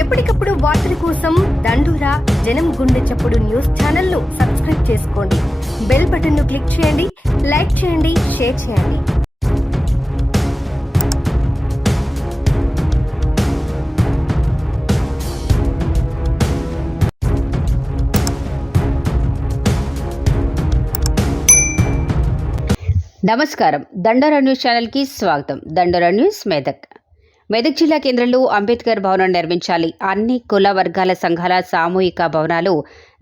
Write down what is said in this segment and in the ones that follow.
ఎప్పటికప్పుడు వార్తల కోసం దండూరా జనం గుండె చప్పుడు న్యూస్ ఛానల్ను సబ్స్క్రైబ్ చేసుకోండి. బెల్ బటన్ను క్లిక్ చేయండి లైక్ చేయండి షేర్ చేయండి. నమస్కారం. దండోరా న్యూస్ ఛానల్కి స్వాగతం. దండోరా న్యూస్ మెదక్. మెదక్ జిల్లా కేంద్రంలో అంబేద్కర్ భవనం నిర్మించాలి. అన్ని కుల వర్గాల సంఘాల సామూహిక భవనాలు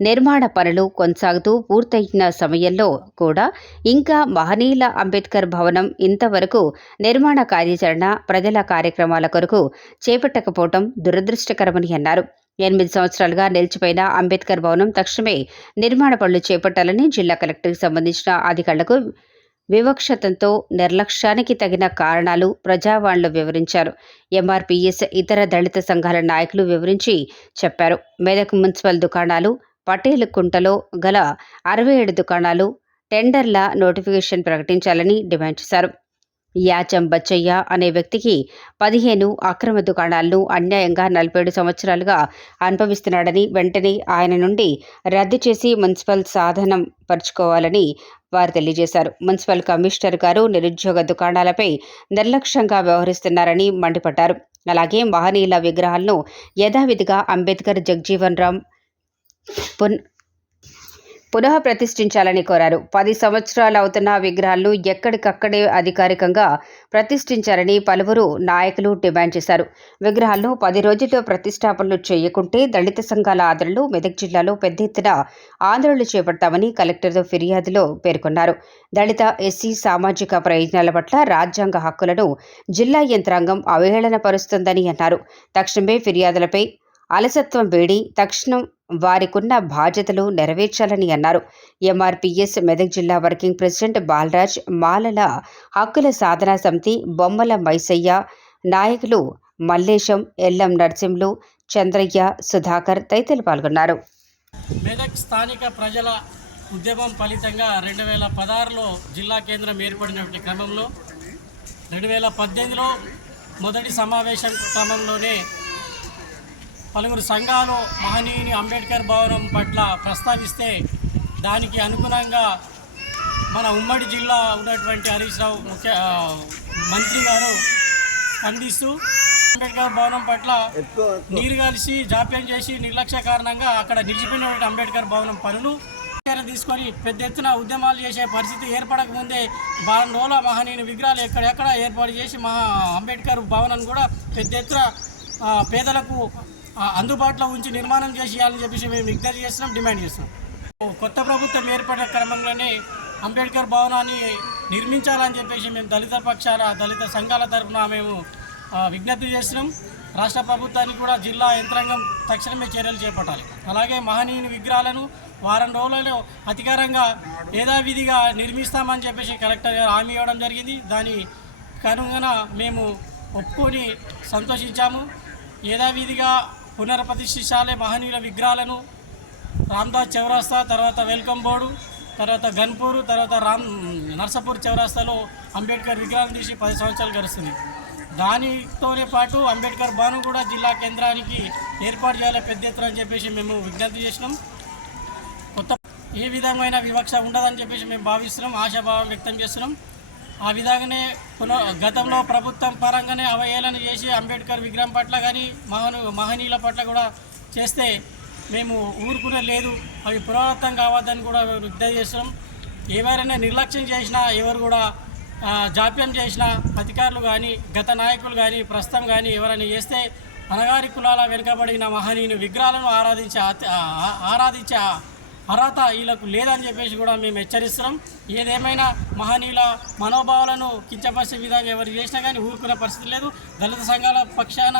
నిర్మాణ పనులు కొనసాగుతూ పూర్తయిన సమయంలో కూడా ఇంకా మహనీయుల అంబేద్కర్ భవనం ఇంతవరకు నిర్మాణ కార్యాచరణ ప్రజల కార్యక్రమాల కొరకు చేపట్టకపోవడం దురదృష్టకరమని అన్నారు. ఎనిమిది సంవత్సరాలుగా నిలిచిపోయిన అంబేద్కర్ భవనం తక్షణమే నిర్మాణ పనులు చేపట్టాలని జిల్లా కలెక్టర్కి సంబంధించిన అధికారులకు వివక్షతంతో నిర్లక్ష్యానికి తగిన కారణాలు ప్రజావాణిలో వివరించారు. ఎంఆర్పీఎస్ ఇతర దళిత సంఘాల నాయకులు వివరించి చెప్పారు. మెదక్ మున్సిపల్ దుకాణాలు పటేల్ కుంటలో గల అరవై ఏడు దుకాణాలు టెండర్ల నోటిఫికేషన్ ప్రకటించాలని డిమాండ్ చేశారు. యాచం బచ్చయ్య అనే వ్యక్తికి పదిహేను అక్రమ దుకాణాలను అన్యాయంగా నలభై ఏడు సంవత్సరాలుగా అనుభవిస్తున్నాడని వెంటనే ఆయన నుండి రద్దు చేసి మున్సిపల్ సాధనం పరుచుకోవాలని వారు తెలియజేశారు. మున్సిపల్ కమిషనర్ గారు నిరుద్యోగ దుకాణాలపై నిర్లక్ష్యంగా వ్యవహరిస్తున్నారని మండిపడ్డారు. అలాగే మహనీయుల విగ్రహాలను యథావిధిగా అంబేద్కర్ జగ్జీవన్ రామ్ పున్ పునః ప్రతిష్ఠించాలని కోరారు. పది సంవత్సరాలు అవుతున్న విగ్రహాలను ఎక్కడికక్కడే అధికారికంగా ప్రతిష్ఠించాలని పలువురు నాయకులు డిమాండ్ చేశారు. విగ్రహాలను పది రోజుల్లో ప్రతిష్టాపనలు చేయకుంటే దళిత సంఘాల ఆదరణలు మెదక్ జిల్లాలో పెద్ద ఎత్తున ఆందోళనలు చేపడతామని కలెక్టర్ ఫిర్యాదులో పేర్కొన్నారు. దళిత ఎస్సీ సామాజిక ప్రయోజనాల పట్ల రాజ్యాంగ హక్కులను జిల్లా యంత్రాంగం అవహేళన పరుస్తుందని అన్నారు. తక్షణమే ఫిర్యాదులపై అలసత్వం వేడి తక్షణం వారికున్న బాధ్యతలు నెరవేర్చాలని అన్నారు. ఎంఆర్పీఎస్ మెదక్ జిల్లా వర్కింగ్ ప్రెసిడెంట్ బాలరాజ్ మాలల హక్కుల సాధనా సమితి బొమ్మల మైసయ్య నాయకులు మల్లేశం ఎల్లం నర్సింలు చంద్రయ్య సుధాకర్ తదితరులు పాల్గొన్నారు. మెదక్ స్థానిక ప్రజల ఉద్యమం ఫలితంగా రెండు వేల పదహారులో జిల్లా కేంద్రం ఏర్పడినటువంటి క్రమంలో రెండు వేల పద్దెనిమిదిలో మొదటి సమావేశం క్రమంలోనే పలువురు సంఘాలు మహనీయుని అంబేద్కర్ భవనం పట్ల ప్రస్తావిస్తే దానికి అనుగుణంగా మన ఉమ్మడి జిల్లా ఉన్నటువంటి హరీష్ రావు ముఖ్య మంత్రి గారు స్పందిస్తూ అంబేద్కర్ భవనం పట్ల నీరు కలిసి జాప్యం చేసి నిర్లక్ష్య కారణంగా అక్కడ నిలిచిపోయినటువంటి అంబేద్కర్ భవనం పనులు తీసుకొని పెద్ద ఎత్తున ఉద్యమాలు చేసే పరిస్థితి ఏర్పడక ముందే వారం రోజుల మహనీయుని విగ్రహాలు ఎక్కడెక్కడ ఏర్పాటు చేసి మహా అంబేద్కర్ భవనం కూడా పెద్ద ఎత్తున పేదలకు అందుబాటులో ఉంచి నిర్మాణం చేసి ఇవ్వాలని చెప్పేసి మేము విజ్ఞప్తి చేస్తున్నాం డిమాండ్ చేస్తున్నాం. కొత్త ప్రభుత్వం ఏర్పడిన క్రమంలోనే అంబేద్కర్ భవనాన్ని నిర్మించాలని చెప్పేసి మేము దళిత పక్షాల దళిత సంఘాల తరఫున మేము విజ్ఞప్తి చేస్తున్నాం. రాష్ట్ర ప్రభుత్వానికి కూడా జిల్లా యంత్రాంగం తక్షణమే చర్యలు చేపట్టాలి. అలాగే మహనీయుని విగ్రహాలను వారం రోజులలో అధికారంగా యథావిధిగా నిర్మిస్తామని చెప్పేసి కలెక్టర్ గారు హామీ ఇవ్వడం జరిగింది. దాని కనుగొన మేము ఒప్పుకొని సంతోషించాము. యథావిధిగా పునర్ప్రతిష్ఠించాలే మహనీయుల విగ్రహాలను. రామ్దాస్ చౌరాస్తా తర్వాత వెల్కమ్ బోర్డు తర్వాత గన్పూర్ తర్వాత రామ్ నర్సపూర్ చౌరాస్తాలో అంబేద్కర్ విగ్రహాలు తీసి పది సంవత్సరాలు గడుస్తుంది దానితోనే పాటు అంబేద్కర్ భవనం కూడా జిల్లా కేంద్రానికి ఏర్పాటు చేయాలి పెద్ద ఎత్తున అని చెప్పేసి మేము విజ్ఞప్తి చేసినాం. కొత్త ఏ విధమైన వివక్ష ఉండదని చెప్పేసి మేము భావిస్తున్నాం ఆశాభావం వ్యక్తం చేస్తున్నాం. ఆ విధంగానే పునః గతంలో ప్రభుత్వం పరంగానే అవహేళన చేసి అంబేద్కర్ విగ్రహం పట్ల కానీ మహను మహనీయుల పట్ల కూడా చేస్తే మేము ఊరుకునే లేదు. అవి పునరావృతం కావద్దని కూడా విజ్ఞప్తి చేస్తున్నాం. ఎవరైనా నిర్లక్ష్యం చేసినా ఎవరు కూడా జాప్యం చేసిన అధికారులు కానీ గత నాయకులు కానీ ప్రస్తుతం కానీ ఎవరైనా చేస్తే అనగారి కులాల వెనుకబడిన మహనీయుని విగ్రహాలను ఆరాధించే ఆరాధించే అర్హత వీళ్ళకు లేదని చెప్పేసి కూడా మేము హెచ్చరిస్తున్నాం. ఏదేమైనా మహనీయుల మనోభావాలను కించపరిచే విధంగా ఎవరు చేసినా కానీ ఊరుకునే పరిస్థితి లేదు. దళిత సంఘాల పక్షాన